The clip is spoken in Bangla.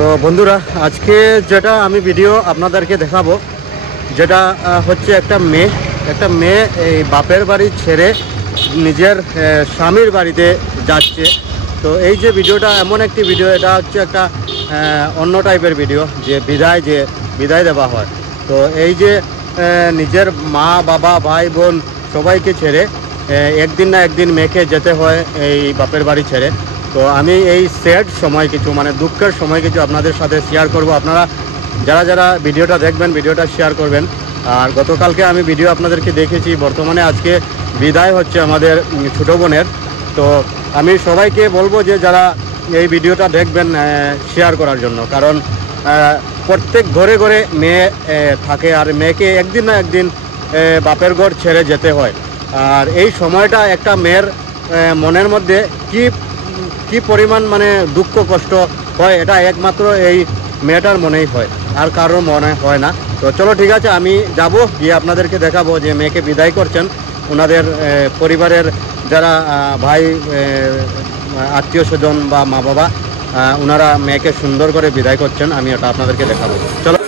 তো বন্ধুরা, আজকে যেটা আমি ভিডিও আপনাদেরকে দেখাবো, যেটা হচ্ছে একটা মেয়ে এই বাপের বাড়ি ছেড়ে নিজের স্বামীর বাড়িতে যাচ্ছে। তো এই যে ভিডিওটা এমন একটি ভিডিও, এটা হচ্ছে একটা অন্য টাইপের ভিডিও, যে বিদায় দেওয়া হয়। তো এই যে নিজের মা বাবা ভাই বোন সবাইকে ছেড়ে একদিন না একদিন মেয়েকে যেতে হয় এই বাপের বাড়ি ছেড়ে। তো আমি এই স্যাড সময় কিছু, মানে দুঃখের সময় কিছু আপনাদের সাথে শেয়ার করব। আপনারা যারা ভিডিওটা দেখবেন, ভিডিওটা শেয়ার করবেন। আর গতকালকে আমি ভিডিও আপনাদেরকে দেখেছি, বর্তমানে আজকে বিদায় হচ্ছে আমাদের ছোটো বোনের। তো আমি সবাইকে বলবো যে যারা এই ভিডিওটা দেখবেন শেয়ার করার জন্য, কারণ প্রত্যেক ঘরে ঘরে মেয়ে থাকে, আর মেয়েকে একদিন না একদিন বাপের ঘর ছেড়ে যেতে হয়। আর এই সময়টা একটা মেয়ের মনের মধ্যে কি পরিমাণ মানে দুঃখ কষ্ট হয়, এটা একমাত্র এই মেয়েটার মনেই হয়, আর কারোর মনে হয় না। তো চলো ঠিক আছে, আমি যাব, গিয়ে আপনাদেরকে দেখাবো যে মেয়েকে বিদায় করছেন ওনাদের পরিবারের যারা ভাই আত্মীয় স্বজন বা মা বাবা, ওনারা মেয়েকে সুন্দর করে বিদায় করছেন। আমি এটা আপনাদেরকে দেখাবো, চলো।